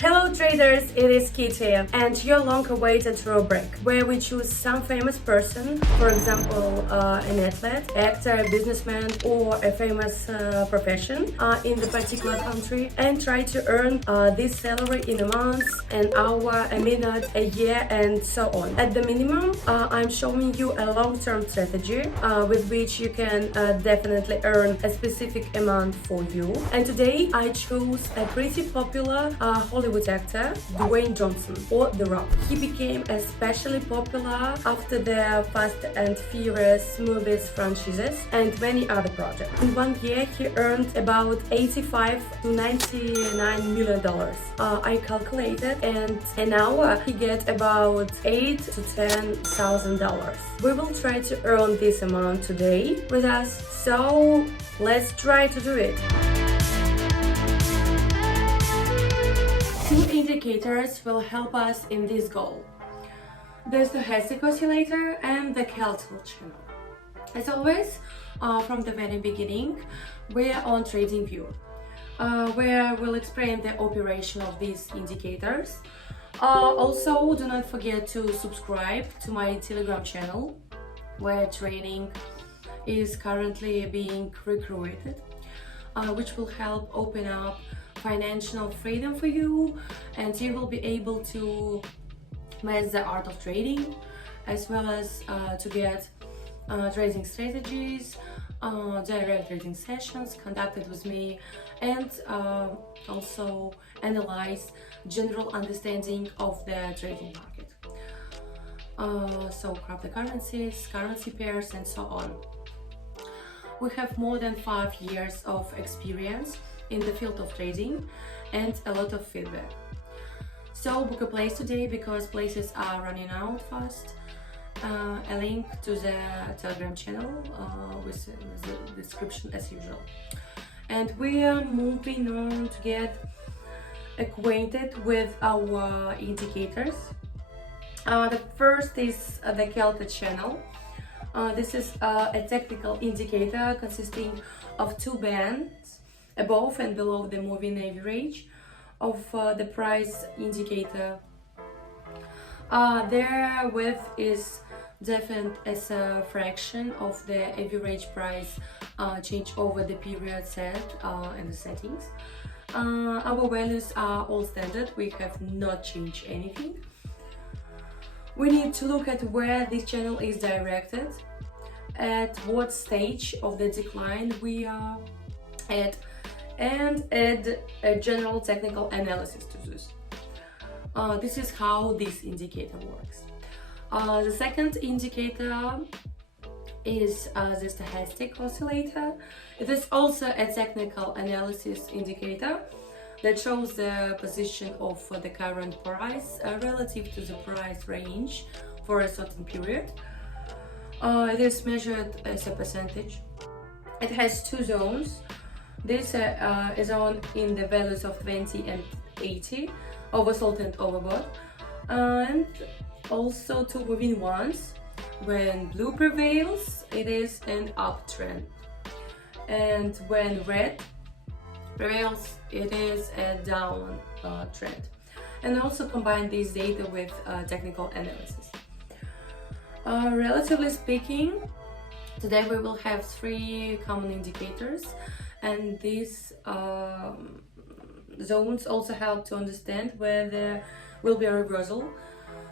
Hello traders, it is Kitty and your long-awaited rubric where we choose some famous person, for example an athlete, actor, businessman or a famous profession in the particular country and try to earn this salary in a month, an hour, a minute, a year and so on. At the minimum, I'm showing you a long-term strategy with which you can definitely earn a specific amount for you. And today I chose a pretty popular Hollywood actor, Dwayne Johnson, or The Rock. He became especially popular after the Fast and Furious movies franchises and many other projects. In 1 year, he earned about $85 to $99 million. I calculated, and an hour he get about $8 to $10,000. We will try to earn this amount today with us, so let's try to do it. Two indicators will help us in this goal. The stochastic oscillator and the Keltl channel. As always, from the very beginning, we are on TradingView, where we'll explain the operation of these indicators. Also, do not forget to subscribe to my Telegram channel, where trading is currently being recruited, which will help open up financial freedom for you, and you will be able to master the art of trading, as well as to get trading strategies, direct trading sessions conducted with me, and also analyze general understanding of the trading market. So craft the currencies, currency pairs and so on. We have more than 5 years of experience in the field of trading and a lot of feedback. So book a place today because places are running out fast. A link to the Telegram channel with the description as usual. And we are moving on to get acquainted with our indicators. The first is the Keltl channel. This is a technical indicator consisting of two bands above and below the moving average of the price indicator. Their width is defined as a fraction of the average price change over the period set in the settings. Our values are all standard, we have not changed anything. We need to look at where this channel is directed, at what stage of the decline we are at, and add a general technical analysis to this. This is how this indicator works. The second indicator is the stochastic oscillator. It is also a technical analysis indicator that shows the position of the current price relative to the price range for a certain period. It is measured as a percentage. It has two zones. This is on in the values of 20 and 80, oversold and overbought, and also two moving ones. When blue prevails, it is an uptrend, and when red prevails, it is a down trend. And also combine this data with technical analysis. Relatively speaking, today we will have 3 common indicators, and these zones also help to understand where there will be a reversal.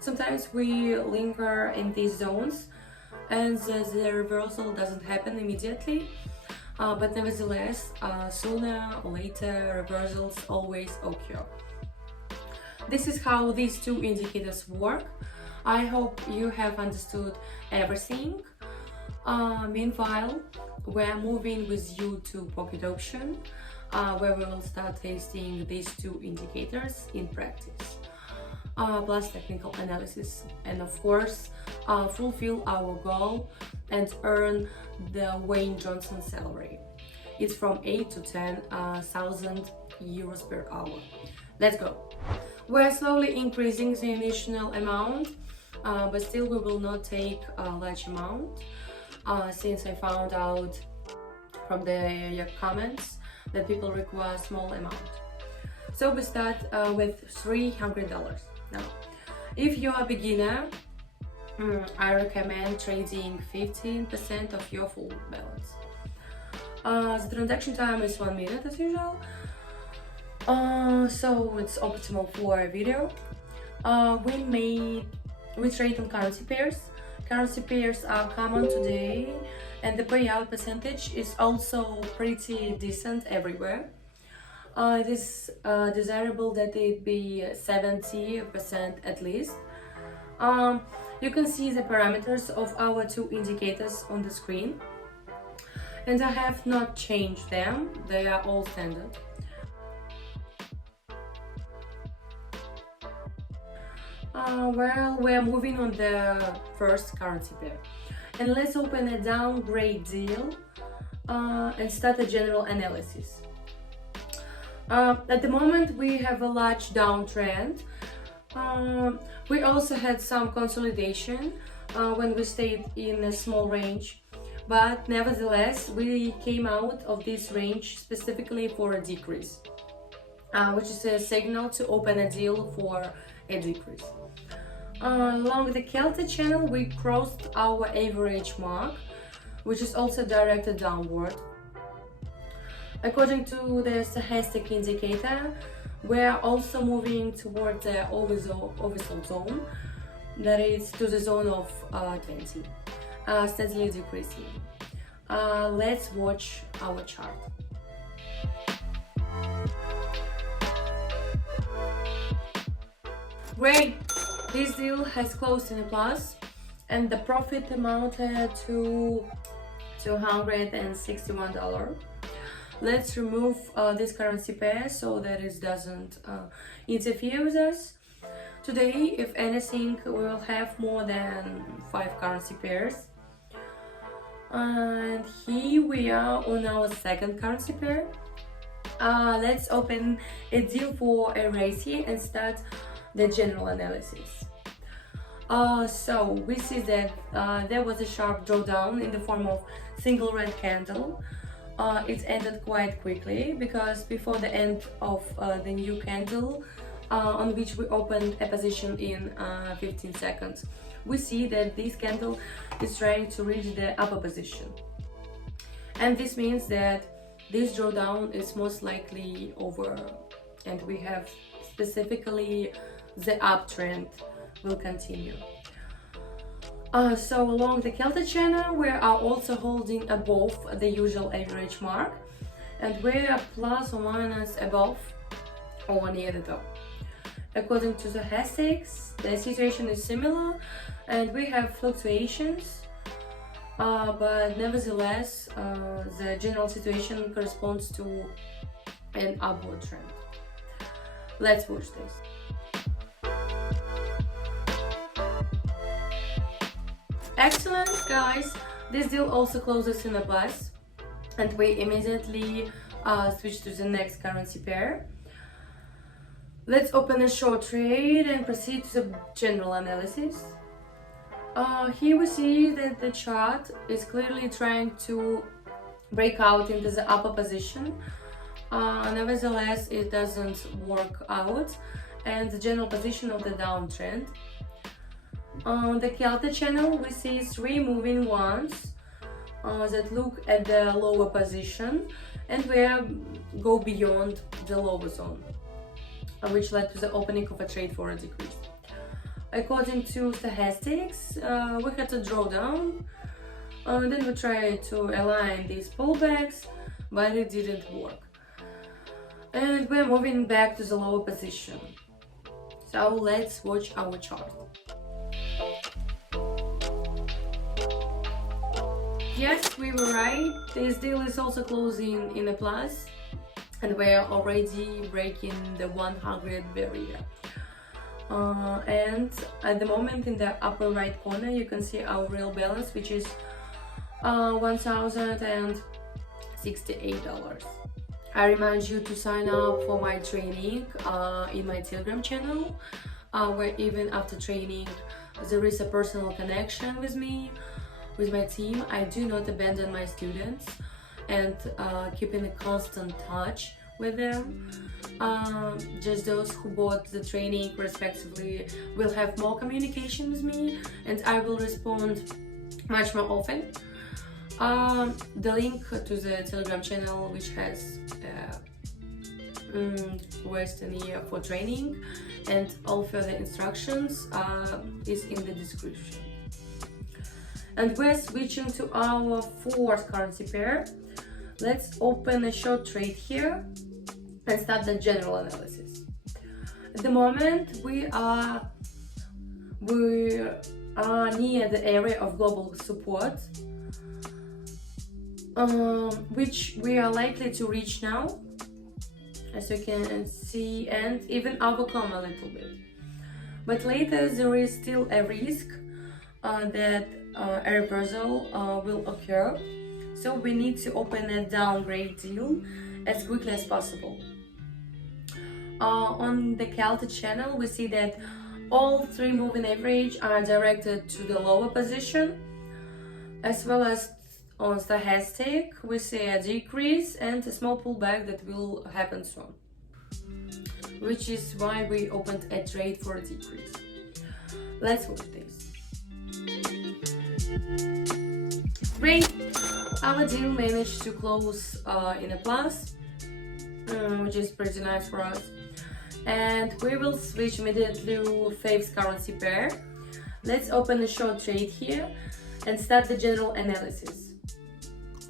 Sometimes we linger in these zones and the reversal doesn't happen immediately, but nevertheless, sooner or later reversals always occur. This is how these two indicators work. I hope you have understood everything. Meanwhile, we're moving with you to pocket option, where we will start testing these two indicators in practice, plus technical analysis, and of course fulfill our goal and earn the Dwayne Johnson salary. It's from 8 to 10,000 euros per hour. Let's go. We're slowly increasing the initial amount, but still we will not take a large amount, since I found out from the comments that people require a small amount. So we start with $300. Now, if you are a beginner, I recommend trading 15% of your full balance. The transaction time is 1 minute as usual, so it's optimal for a video. We trade on currency pairs. Currency pairs are common today, and the payout percentage is also pretty decent everywhere. It is desirable that it be 70% at least. You can see the parameters of our two indicators on the screen, and I have not changed them, they are all standard. Well, we're moving on the first currency pair, and let's open a downgrade deal and start a general analysis. At the moment we have a large downtrend. We also had some consolidation when we stayed in a small range, but nevertheless we came out of this range specifically for a decrease, which is a signal to open a deal for a decrease. Along the Kelta channel we crossed our average mark, which is also directed downward. According to the stochastic indicator, we are also moving toward the oversold zone, that is to the zone of 20, steadily decreasing. Let's watch our chart. Great! This deal has closed in a plus, and the profit amounted to $261. Let's remove this currency pair so that it doesn't interfere with us. Today, if anything, we will have more than 5 currency pairs. And here we are on our second currency pair. Let's open a deal for a raise here and start the general analysis. So we see that there was a sharp drawdown in the form of single red candle. It ended quite quickly because before the end of the new candle, on which we opened a position in 15 seconds, we see that this candle is trying to reach the upper position, and this means that this drawdown is most likely over, and we have specifically the uptrend will continue. So along the Kelta channel we are also holding above the usual average mark, and we are plus or minus above or near the top. According to the stochastics, the situation is similar and we have fluctuations, but nevertheless the general situation corresponds to an upward trend. Let's watch this. Excellent, guys! This deal also closes in a plus, and we immediately switch to the next currency pair. Let's open a short trade and proceed to the general analysis. Here we see that the chart is clearly trying to break out into the upper position. Nevertheless, it doesn't work out, and the general position of the downtrend. On the Kelta channel we see 3 moving ones that look at the lower position, and we go beyond the lower zone, which led to the opening of a trade for a decrease. According to stochastics, we had a drawdown, then we tried to align these pullbacks, but it didn't work, and we're moving back to the lower position. So let's watch our chart. Yes, we were right. This deal is also closing in a plus, and we're already breaking the 100 barrier. And at the moment in the upper right corner you can see our real balance, which is $1,068. I remind you to sign up for my training in my Telegram channel, where even after training there is a personal connection with me, with my team. I do not abandon my students, and keep in a constant touch with them. Just those who bought the training respectively will have more communication with me, and I will respond much more often. The link to the Telegram channel, which has questionnaire for training and all further instructions, is in the description. And we're switching to our fourth currency pair. Let's open a short trade here and start the general analysis. At the moment, we are near the area of global support, which we are likely to reach now, as you can see, and even overcome a little bit. But later there is still a risk that a reversal will occur, so we need to open a downgrade deal as quickly as possible. On the Celtic channel, we see that all three moving average are directed to the lower position, as well as on stochastic we see a decrease and a small pullback that will happen soon, which is why we opened a trade for a decrease. Let's watch this. Great! Our deal managed to close in a plus, which is pretty nice for us. And we will switch immediately to fifth currency pair. Let's open a short trade here and start the general analysis.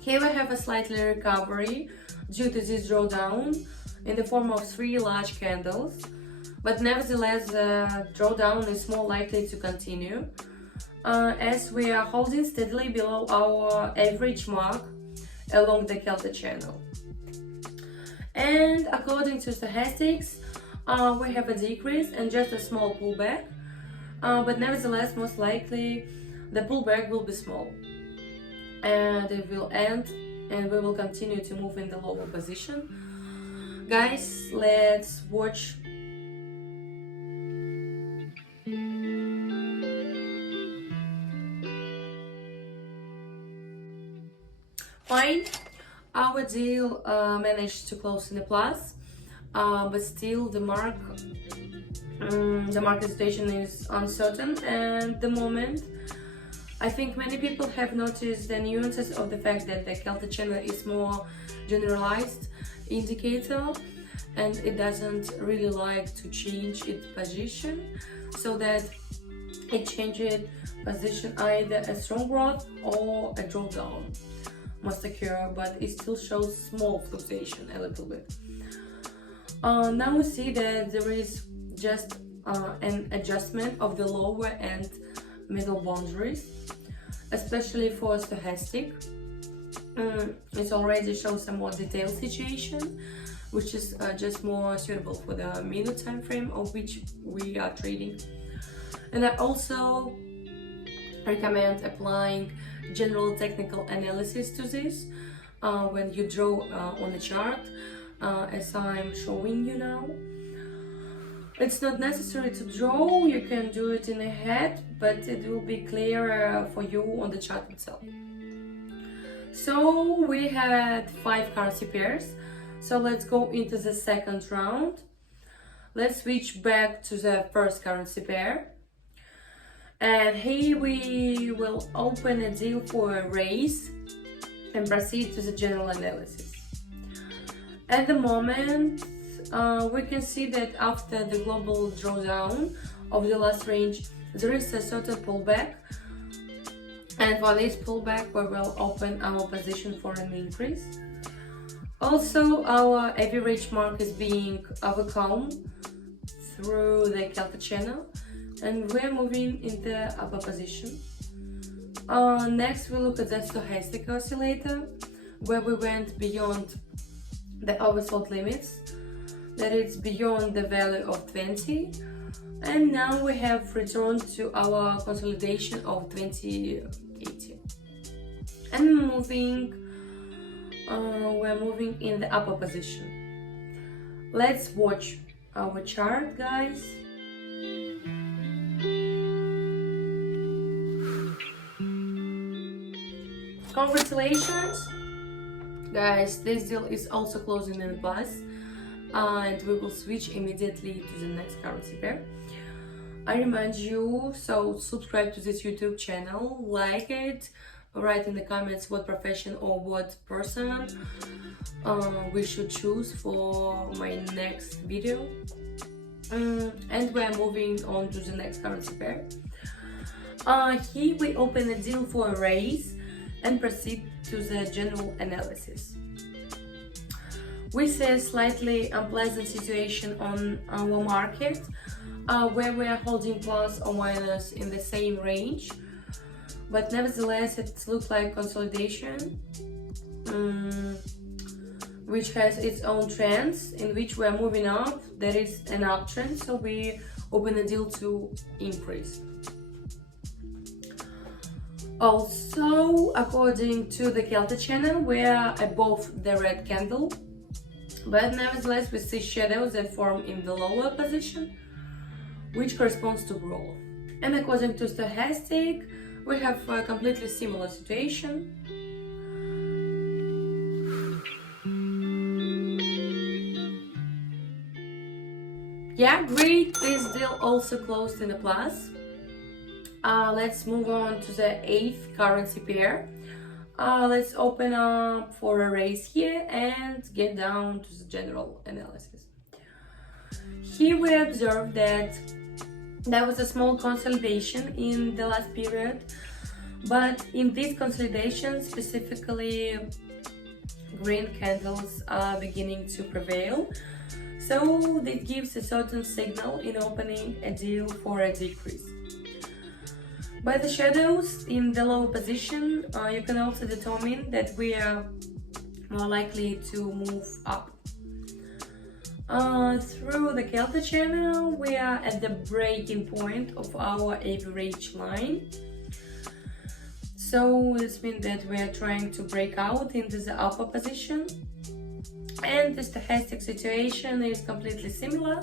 Here we have a slightly recovery due to this drawdown in the form of three large candles, but nevertheless the drawdown is more likely to continue as we are holding steadily below our average mark along the Celtic channel. And according to stochastics, we have a decrease and just a small pullback, but nevertheless most likely the pullback will be small and it will end and we will continue to move in the lower position. Guys, let's watch. Fine, our deal managed to close in a plus, but still the market situation is uncertain at the moment. I think many people have noticed the nuances of the fact that the Celtic channel is more generalized indicator and it doesn't really like to change its position, so that it changes position either a strong growth or a drawdown must occur, but it still shows small fluctuation a little bit. Now we see that there is just an adjustment of the lower and middle boundaries, especially for stochastic. It already shows a more detailed situation, which is just more suitable for the minute time frame of which we are trading. And I also recommend applying general technical analysis to this when you draw on the chart, as I'm showing you now. It's not necessary to draw, you can do it in a head, but it will be clearer for you on the chart itself. So we had 5 currency pairs, so let's go into the second round. Let's switch back to the first currency pair. And here we will open a deal for a raise and proceed to the general analysis. At the moment, we can see that after the global drawdown of the last range, there is a certain pullback. And for this pullback, we will open our position for an increase. Also, our average mark is being overcome through the Celtic channel, and we're moving in the upper position. Next, we look at the stochastic oscillator, where we went beyond the oversold limits, that it's beyond the value of 20, and now we have returned to our consolidation of 2080. And we're moving in the upper position. Let's watch our chart, guys. Congratulations, guys! This deal is also closing in a plus. and we will switch immediately to the next currency pair. I remind you, so subscribe to this YouTube channel, like it, write in the comments what profession or what person we should choose for my next video. And we are moving on to the next currency pair. Here we open a deal for a raise and proceed to the general analysis. We see a slightly unpleasant situation on our market, where we are holding plus or minus in the same range, but nevertheless it looks like consolidation, which has its own trends in which we are moving up. There is an uptrend, so we open a deal to increase. Also, according to the Kelta channel, we are above the red candle, but nevertheless we see shadows that form in the lower position, which corresponds to growth. And according to stochastic, we have a completely similar situation. Yeah, great, this deal also closed in a plus. Let's move on to the 8th currency pair. Let's open up for a raise here and get down to the general analysis. Here we observe that there was a small consolidation in the last period, but in this consolidation specifically green candles are beginning to prevail, so that gives a certain signal in opening a deal for a decrease. By the shadows in the lower position, you can also determine that we are more likely to move up. Through the Kelta channel, we are at the breaking point of our average line. So this means that we are trying to break out into the upper position. And the stochastic situation is completely similar,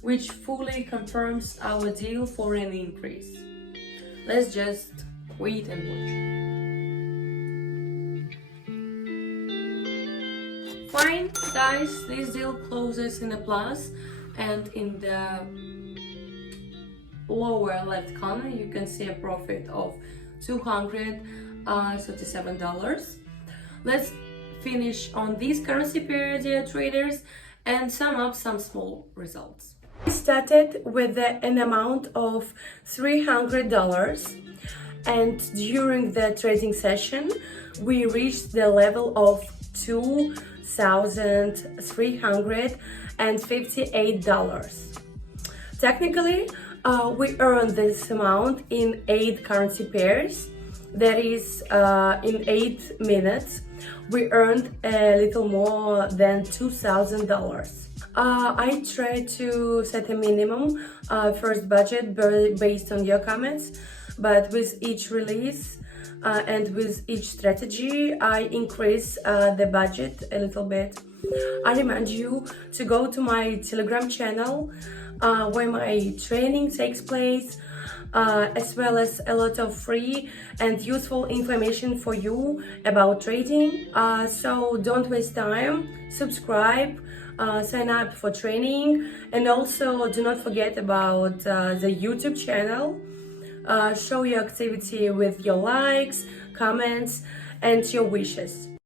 which fully confirms our deal for an increase. Let's just wait and watch. Fine, guys, this deal closes in a plus, and in the lower left corner you can see a profit of $237. Let's finish on this currency pair, dear traders, and sum up some small results. We started with an amount of $300, and during the trading session we reached the level of $2,358. Technically, we earned this amount in 8 currency pairs. That is, in 8 minutes we earned a little more than $2,000. I try to set a minimum first budget based on your comments, but with each release and with each strategy I increase the budget a little bit. I remind you to go to my Telegram channel where my training takes place, as well as a lot of free and useful information for you about trading. So don't waste time, subscribe, sign up for training, and also do not forget about the YouTube channel. Show your activity with your likes, comments, and your wishes.